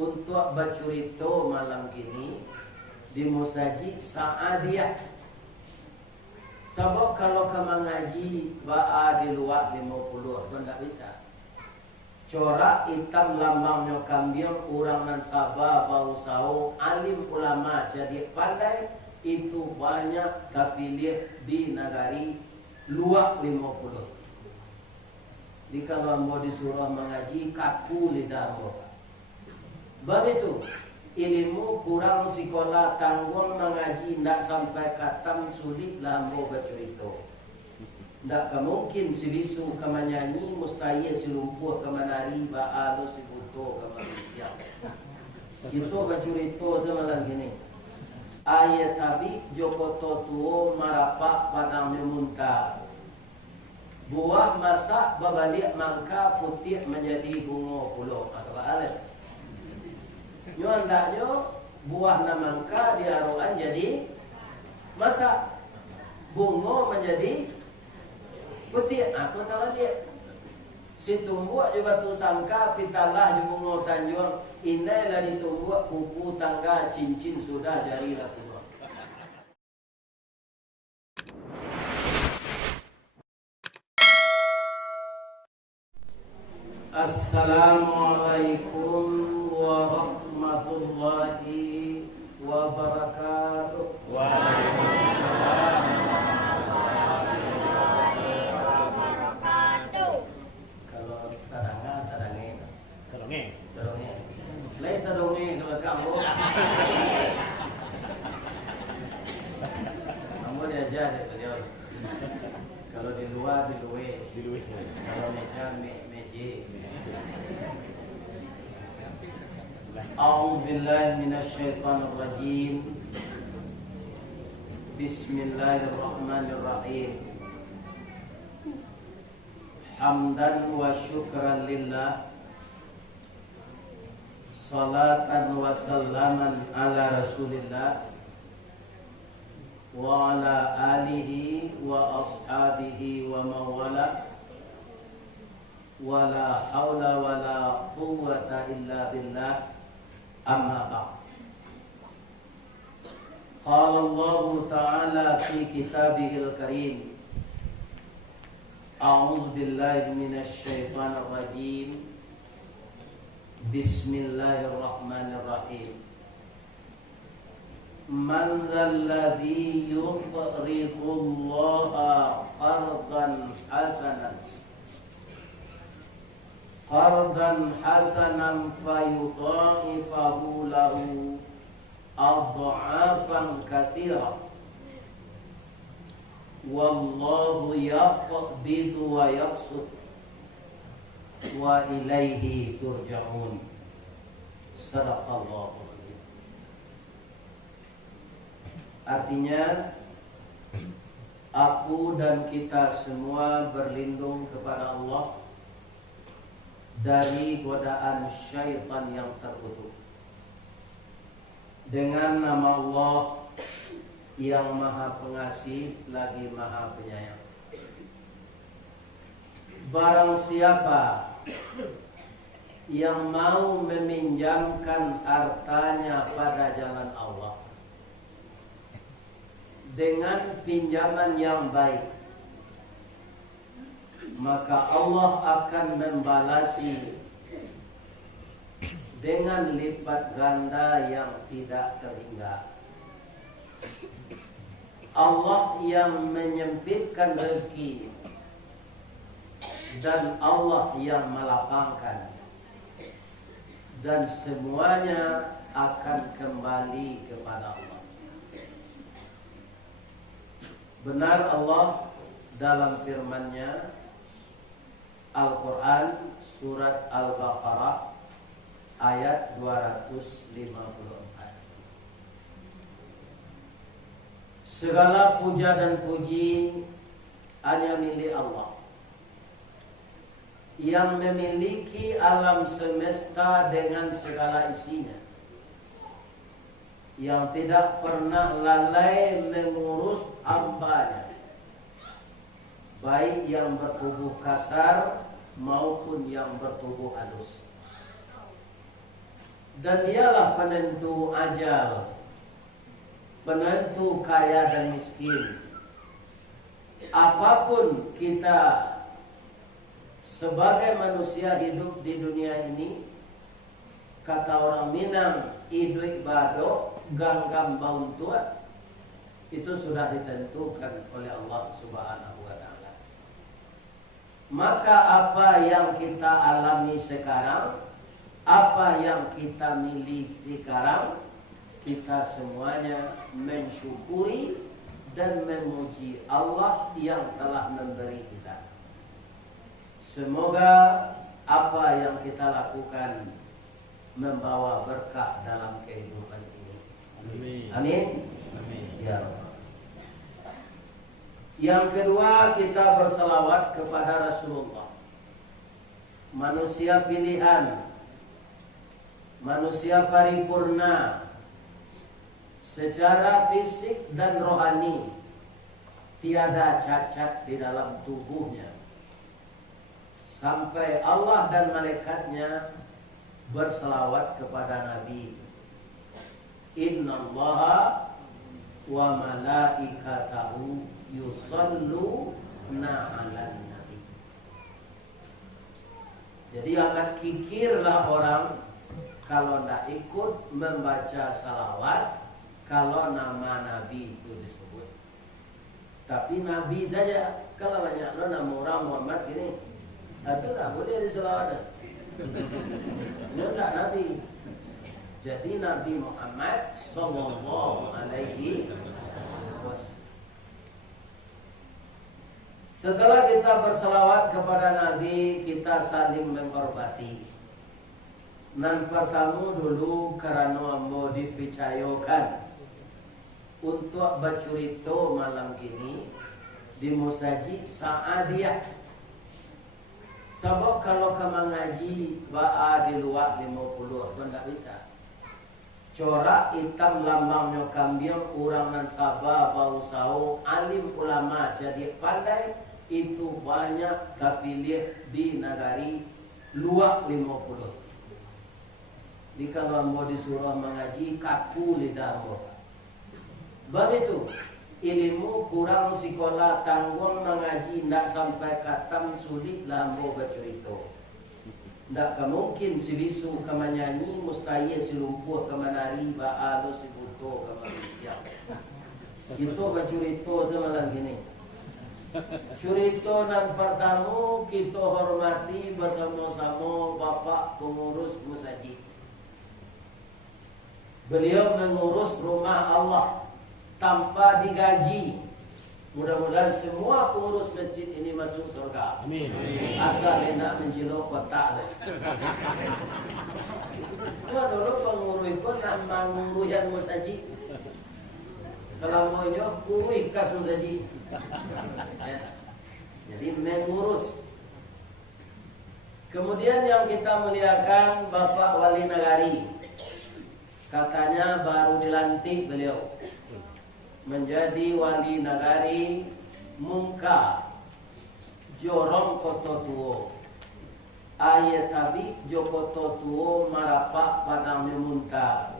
untuk bercerita malam ini di Musaji Sa'adiyah. Sebab kalau kamu ngaji ba'a di luar 50 tu tak bisa. Corak hitam lambangnya kambing, orang nan sabar bau sawo, alim ulama jadi pandai itu banyak tapi lihat di negari luar 50. Di kalau ambo disuruh mengaji kaku lidah ambo. Bab itu ilmu kurang sekolah tanggung mengaji ndak sampai katam sulit lah ambo bercerita. Ndak mungkin si bisu kama nyanyi mustahil si lumpuh kama nari baalo si buto kama biang. Itu bercerita semalam gini. Ayat tabi Joko Totuo marapak padangnya muntah. Buah masak berbalik mangka putih menjadi bunga pulau atau alat. Nyo andaknya buah namangka diaroan jadi masak. Bunga menjadi putih. Aku tahu lihat. Si tumbuh je batu sangka pitalah je bunga tanjung. Indailah ditumbuh kuku tangga cincin sudah jari lah tua. Assalamualaikum warahmatullahi wabarakatuh. Waalaikumsalam warahmatullahi wabarakatuh. Kalau tadange. Tolongnya. Lain tadange kalau kamu. Kamu diajar ya beliau. Kalau di luar di luwe. Kalau meja meje. A'udzu billahi minasyaitonir rajim. Bismillahirrahmanirrahim. Hamdan wa syukran lillah. Salatan wa sallaman ala Rasulillah wa ala alihi wa ashabihi wa mawala. Wala haula wala quwwata illa billah. Amma ba'd. Qala Allah Ta'ala fi kitabihil karim. A'udzu billahi minasy syaithanir rajim. Bismillahirrahmanirrahim. Man dzalladzi yuqridu Allaha qardan hasanan fayudha'ifahu lahu adha'afan katsira. Wallahu yaqbidu wa yaqsud wa ilaihi turja'un. Sadaqallahu azim. Artinya aku dan kita semua berlindung kepada Allah dari godaan syaitan yang terkutuk. Dengan nama Allah yang Maha Pengasih lagi Maha Penyayang. Barang siapa yang mau meminjamkan hartanya pada jalan Allah dengan pinjaman yang baik, maka Allah akan membalasi dengan lipat ganda yang tidak terhingga. Allah yang menyempitkan rezeki dan Allah yang melapangkan, dan semuanya akan kembali kepada Allah. Benar Allah dalam firman-Nya Al-Quran surat Al-Baqarah ayat 254. Segala puja dan puji hanya milik Allah yang memiliki alam semesta dengan segala isinya, yang tidak pernah lalai mengurus hambanya, baik yang bertubuh kasar maupun yang bertubuh halus. Dan dialah penentu ajal, penentu kaya dan miskin. Apapun kita sebagai manusia hidup di dunia ini, kata orang Minang, idui bado, ganggam baun tua, itu sudah ditentukan oleh Allah Subhanahu wa Ta'ala. Maka apa yang kita alami sekarang, apa yang kita miliki sekarang, kita semuanya mensyukuri dan memuji Allah yang telah memberi kita. Semoga apa yang kita lakukan membawa berkah dalam kehidupan ini. Amin. Amin. Amin. Ya Rabb. Yang kedua, kita berselawat kepada Rasulullah. Manusia pilihan, manusia paripurna secara fisik dan rohani, tiada cacat di dalam tubuhnya, sampai Allah dan malaikatnya berselawat kepada Nabi. Innallaha wa malaikatahu yusalluna 'alan nabi. Jadi amat kikirlah orang kalau tidak ikut membaca salawat kalau nama Nabi itu disebut. Tapi Nabi saja, kalau banyak lo nama orang Muhammad ini, itu tak boleh diselawatkan. Ini tak Nabi. Jadi Nabi Muhammad sallallahu alaihi wasallam. Setelah kita berselawat kepada Nabi, kita saling menghormati. Nan pertama dulu karena mau dipercayakan untuk bercerita malam ini di Musaji Sa'adiyah. Sebab kalau kamu ngaji ba'a di luar 50 itu tidak bisa. Corak hitam lambangnya kambing, orang nan sabah bau sau, alim ulama jadi pandai, itu banyak tapi lihat di negari luar 50. Di kalau mau disuruh mengaji kaku lidah mo. Bab itu ilmu kurang sekolah tanggung mengaji ndak sampai katam sulit lambo bercerita. Ndak mungkin si bisu ke menyanyi, mustahil si lumpuh ke menari, ba'alo si buto ke mengiyak. Kita bercerita semalam gini. Cerita nan pertama kita hormati bersama-sama Bapak pengurus Musaji. Beliau mengurus rumah Allah tanpa digaji. Mudah-mudahan semua pengurus masjid ini masuk surga. Amin. Asal enak menjilo kotak le. Cuma dulu pengurus itu nama ngurusan Musaji. Selamanya kurui kas Musaji. Ya. Jadi mengurus. Kemudian yang kita muliakan Bapak Wali Nagari. Katanya baru dilantik beliau menjadi wali nagari Mungka Jorong Koto Tuo. Ayat tabi Jokoto Tuo marapak padang munta.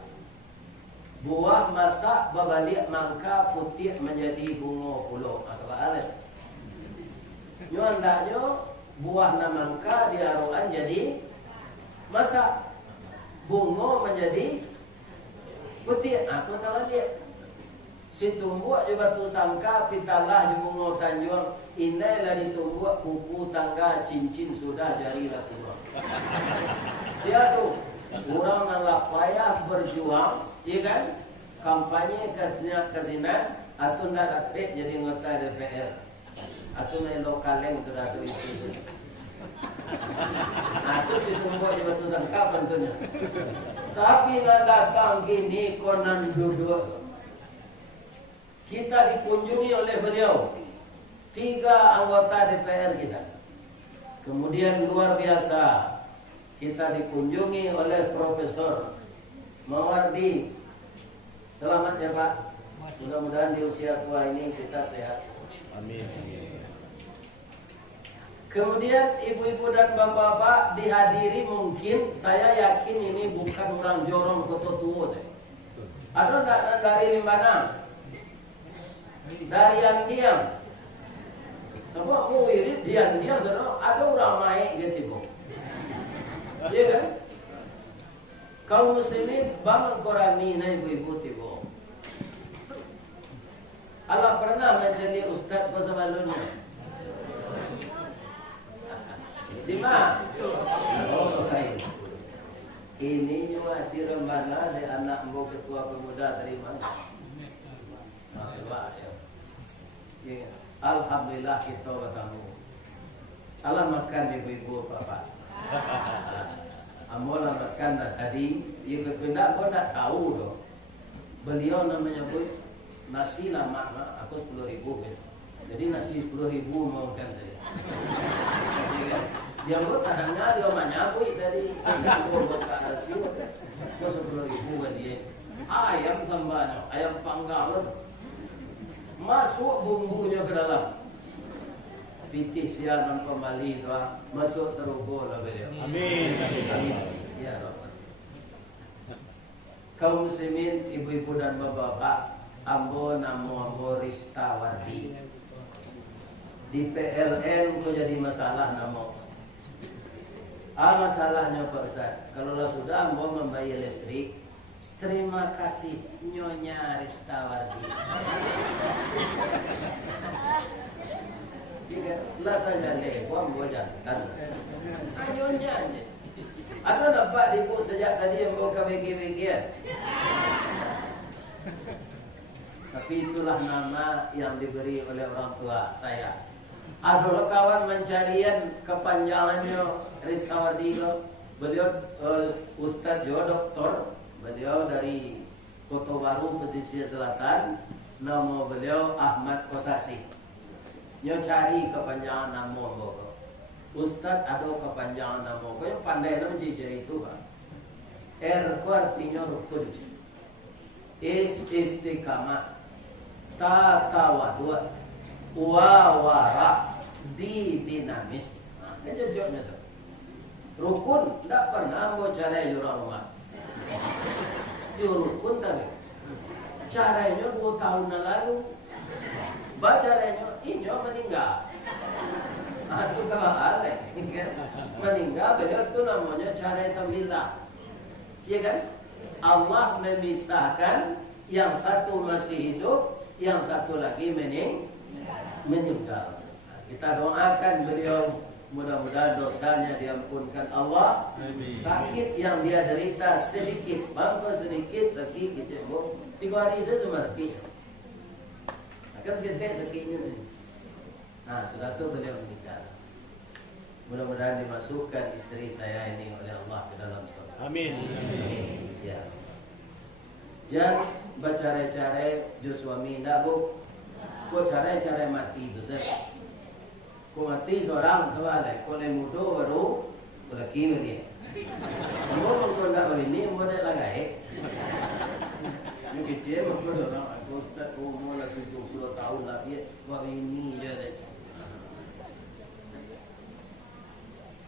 Buah masak babalik mangka putih menjadi bunga pulau atau alat. Nyondaknya buah namangka diaruan jadi masak. Bunga menjadi putih. Aku tahu dia. Si tumbuh je batu sangka pitalah je bunga tanjung. Indailah ditumbuh kuku tangga cincin sudah jari lah keluar. Siapa tu? Orang nak payah berjuang, ya kan? Kampanye kesina, atau ndak dapat jadi anggota DPR, atau melo kaleng sudah tu itu. Atau si tumbuh je batu sangka tentunya. Tapi nak datang gini konan duduk. Kita dikunjungi oleh beliau 3 anggota DPR kita. Kemudian luar biasa kita dikunjungi oleh Profesor Mawardi. Selamat ya Pak. Mudah-mudahan di usia tua ini kita sehat. Amin. Kemudian ibu-ibu dan bapak-bapak dihadiri, mungkin saya yakin ini bukan orang jorong koto tua. Ada dari Limbanang, dari yang diam. Sebab mau irit diam, ada orang naik gitu. Iya kan? Kaum muslimin bangun korami na ibu-ibu tibo. Allah pernah menjadi ustaz pasabalunnya. Di mana? Oh, baik. Ini cuma di Rembana, di anak mau ketua pemuda terima. Ya. Alhamdulillah kita bertemu. Allah makan ibu-ibu bapak. Amolah makan dah tadi. Ia berkendak pun tak tahu doh. Beliau namanya bu nasi lama, aku 10.000 kan. Jadi nasi 10.000 mau kan tadi. Dia buat kadangnya dia menyabui dari aku buat nasi. Aku 10.000 kan dia. Ayam sambal, ayam panggang. Masuk bumbunya ke dalam. Pitih siaran kembali doa masuk serugo lah beliau. Amin. Amin. Ya Rabbal. Kaum muslimin, ibu-ibu dan bapak-bapak, ambo namo Ristawardi. Di PLN kok jadi masalah namo. Masalahnya Pak Ustaz, kalau sudah ambo membayar listrik, terima kasih Nyonya Ristawardi. Lah saja lewat ambo jantan. Nyonya aja. Ada nampak ibu sejak tadi yang bawa KBG-BG. Tapi itulah nama yang diberi oleh orang tua saya. Ada kawan mencarian kepanjangannya Ristawardi. Beliau Ustadz Jo Doktor. Beliau dari Kota Baru pesisir selatan. Nama beliau Ahmad Kosasi. Nyo cari kepanjangan nama boko. Ustadz ada kepanjangan nama boko. Yang pandai nama jadi itu Pak. R ku artinya rukun. Is istiqamah. Tatawadud. Wawara. Di dinamis. Jojoknya tuh. Rukun tidak pernah mau cara orang rumah. Rukun tapi caranya 2 tahun lalu. Caranya inyo meninggal. Itu kawan meninggal beliau itu namanya cara tamlilah. Iya kan? Allah memisahkan yang satu masih hidup, yang satu lagi meninggal. Kita doakan beliau mudah-mudahan dosanya diampunkan Allah. Sakit yang dia derita sedikit, bangga sedikit, sakit kecebok 3 hari saja cuma sakit. Akan sedikit sakitnya ni. Sudah tu beliau meninggal. Mudah-mudahan dimasukkan istri saya ini oleh Allah ke dalam surga. Amin. Ya. Jangan bercarai-carai jo suami ndak bu. Kau carai-carai mati tu saya. Kau mati seorang tu ada. Kau muda baru lelaki ni. Kau kau ndak begini, kau ndak lagai. Ini kecil, kau orang. Aku start umur 70 tahun lagi. Kau ini je dah.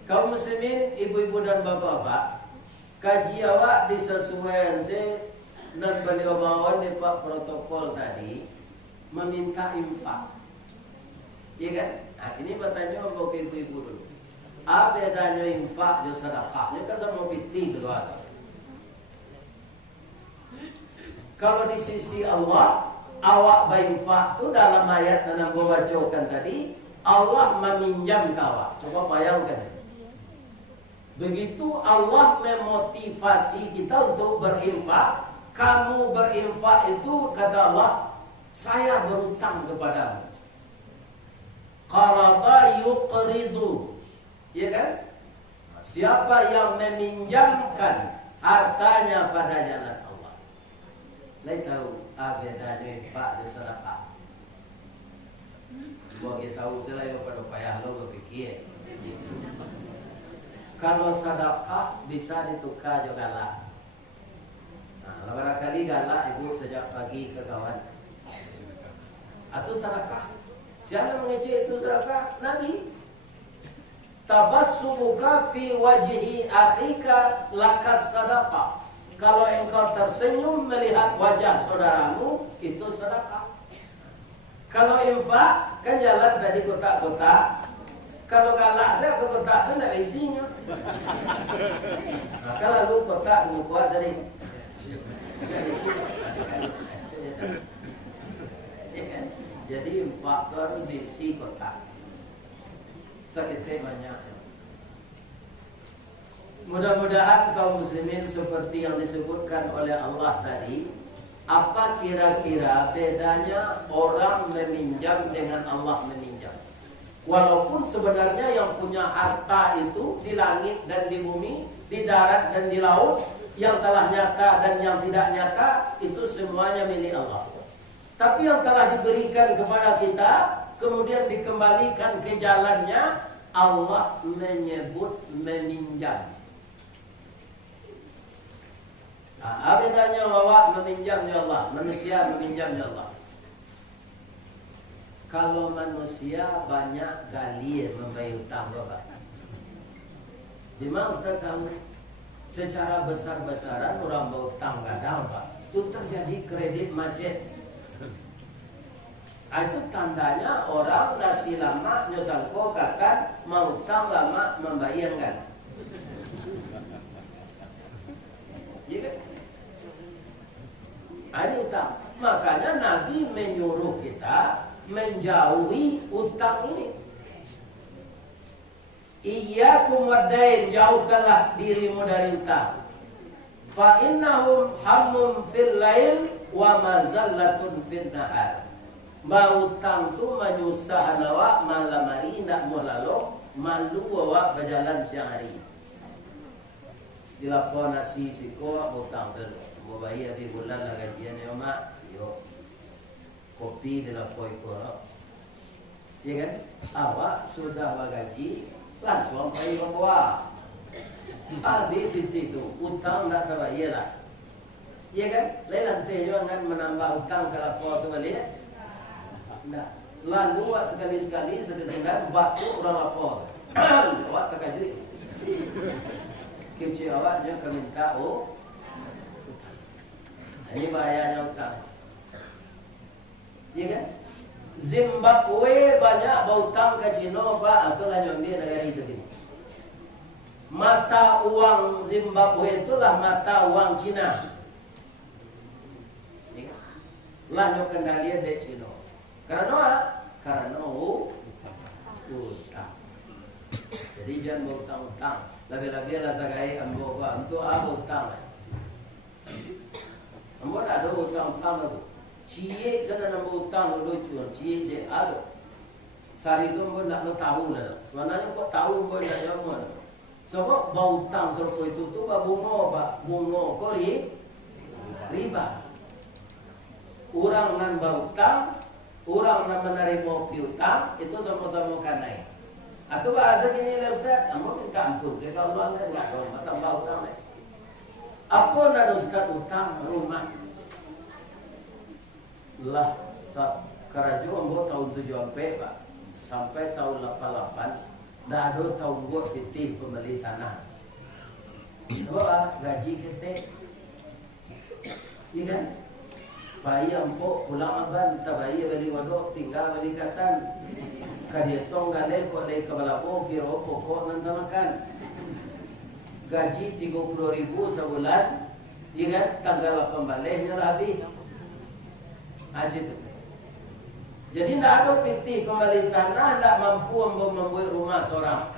Kaum muslimin, ibu-ibu dan bapak-bapak, kaji awak disesuaikan dan beliau bawa di pak protokol tadi meminta infak. Iya kan? Ini bertanya untuk ibu-ibu dulu. Apa bedanya infak dan sedekahnya? Kan sama piti dulu ada. Kalau di sisi Allah, awak berinfak itu dalam ayat yang saya bacakan tadi, Allah meminjam kawak. Coba bayangkan. Begitu Allah memotivasi kita untuk berinfak. Kamu berinfak itu kata Allah, saya berutang kepadamu. Qarada yuqridu. Ya kan? Siapa yang meminjamkan hartanya pada jalan Allah. Lai tahu bedanya infak dan sedekah. Bagi tahu selain pada payah lo berfikir. Kalau sedekah bisa ditukar juga galak. Barangkali galak ibu sejak pagi ke kawan. Atau sedekah. Siapa mengecek itu sedekah? Nabi. tabassumuka fi wajhi akhika lakas sadaqah. Kalau engkau tersenyum melihat wajah saudaramu, itu sedekah. Kalau infak, kan jalan tadi kotak-kotak. Kalau galak saya ke kotak itu tidak isinya. Maka lalu kotak kuat tadi. Jadi infak itu harus diisi kotak. Sakitnya banyak. Mudah-mudahan kaum muslimin seperti yang disebutkan oleh Allah tadi. Apa kira-kira bedanya orang meminjam dengan Allah meminjam? Walaupun sebenarnya yang punya harta itu di langit dan di bumi, di darat dan di laut, yang telah nyata dan yang tidak nyata, itu semuanya milik Allah. Tapi yang telah diberikan kepada kita, kemudian dikembalikan ke jalannya, Allah menyebut meminjam. Nah, bedanya bahwa meminjamnya Allah, manusia meminjamnya Allah. Kalau manusia banyak kali membayar hutang Bapak. Di mana Ustaz tahu? Secara besar-besaran orang berhutang kadang Pak. Itu terjadi kredit macet. Itu tandanya orang nasi lama nyosangko kata mau hutang lama membayangkan. Iya kan? Ada utang. Makanya Nabi menyuruh kita menjauhi utang ini. Iyyakum wadain, jauhkanlah dirimu dari utang. Fa innahum hammun fil lail wa mazallatun fil nahar. Mau utang tu menyusah awak malam hari ndak mau lalu, malu awak berjalan siang hari. Dilapor nasi siko utang tu. Mau bayar di bulan lah gajian ya mak, yo kopi dilapor ikut. Ya kan? Awak sudah bergaji, langsung bayar bawa. Habis itu utang tak terbayar lah. Ya kan? Lain nanti jangan menambah utang ke lapor tu balik. Nah, lalu awak sekali-sekali sekesengan batu orang lapor. Awak terkejut. Kecil awak dia akan minta ini bahayanya utang. Ya kan? Zimbabwe banyak berhutang ke Cina Pak, atau lah nyambil negara itu ini. Mata uang Zimbabwe itulah mata uang Cina. Ya kan? Lah nyok kendali dari Cina. Karena apa? Karena utang. Jadi jangan berhutang-hutang. Lebih-lebih lah sagai ambo Pak, untuk apa hutang? Ambo ada hutang-hutang tu. Cie sana nambo hutang lucu, cie je ada. Sari tu ambo nak tahu lah. Sebenarnya kok tahu ambo nak jawab mana? Sebab bau hutang serpo itu tu bunga Pak, bunga kori riba. Orang nan bau hutang, orang nan menerima piutang itu sama-sama kanai. Atau bahasa gini lah Ustaz, ambo minta ampun. Kalau Allah enggak tahu, macam bau hutang ni. Apa nak Ustaz utang rumah? Lah, kerajaan ambo tahun 74 Pak, sampai tahun 88, dah ada tahun gua titip pembeli tanah. Sebab gaji kita, iya kan? Bayi ambo pulang aban, tak bayi beli wadok, tinggal beli katan. Kadia tong gale kok lei kebalapo, kiro pokok nanti makan. Gaji 30.000 sebulan, ya kan? Tanggal 8 baliknya lah habis. Aja tu. Jadi tidak ada pitih kembali tanah, tidak mampu membuat rumah seorang.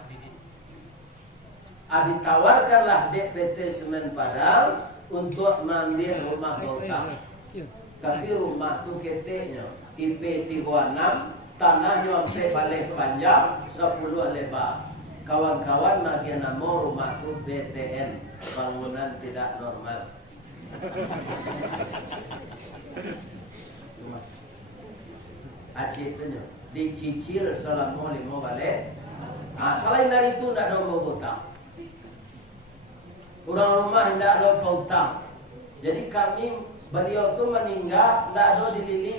Ditawarkanlah DPT Semen Padang untuk mengambil rumah hutang. Tapi rumah tu keteknya IP 36, tanahnya sampai balik panjang 10 lebar. Kawan-kawan bagi nama rumah tu BTN, bangunan tidak normal. Aceh itu dicicil selama 5 balik. Selain dari itu tidak ada hutang. Orang rumah tidak ada hutang. Jadi kami beliau tu meninggal tidak ada dilili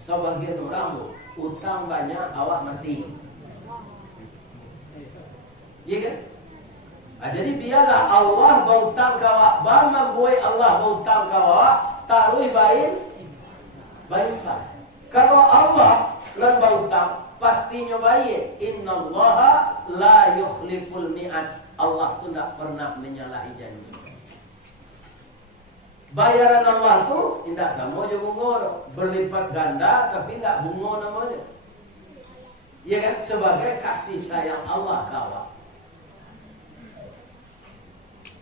sebagian orang tu utang banyak awak mati. Iya kan? Jadi biarlah Allah bautang kawa, bama boy Allah bautang kawa, tarui bain fa. Kalau Allah lan bautang pastinya baik. Innallaha la yukhliful mi'ad. Allah tu tidak pernah menyalahi janji. Bayaran Allah tu tidak sama aja bunga, berlipat ganda tapi tidak bunga namanya. Ya kan, sebagai kasih sayang Allah kawan.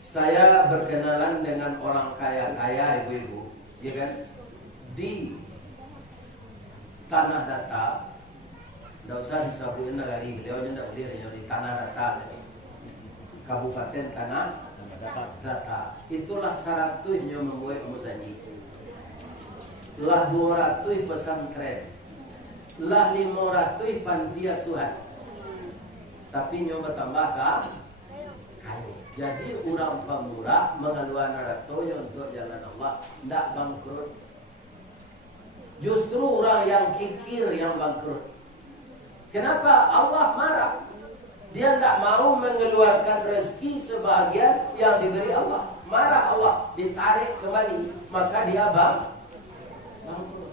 Saya berkenalan dengan orang kaya-kaya ibu-ibu, ya kan, di Tanah Datar. Tidak usah disabuin negari, beliau tidak berdiri di Tanah Datar, Kabupaten Tanah Datar. Itulah 100-nya membuat musani. Lah 200 pesantren. Lah 500 panti asuhan. Tapi nyoba tambah kaya. Jadi orang pemurah mengeluarkan hartanya untuk jalan Allah, tidak bangkrut. Justru orang yang kikir yang bangkrut. Kenapa? Allah marah. Dia tidak mau mengeluarkan rezeki sebagian yang diberi Allah. Marah Allah, ditarik kembali. Maka dia bangkrut.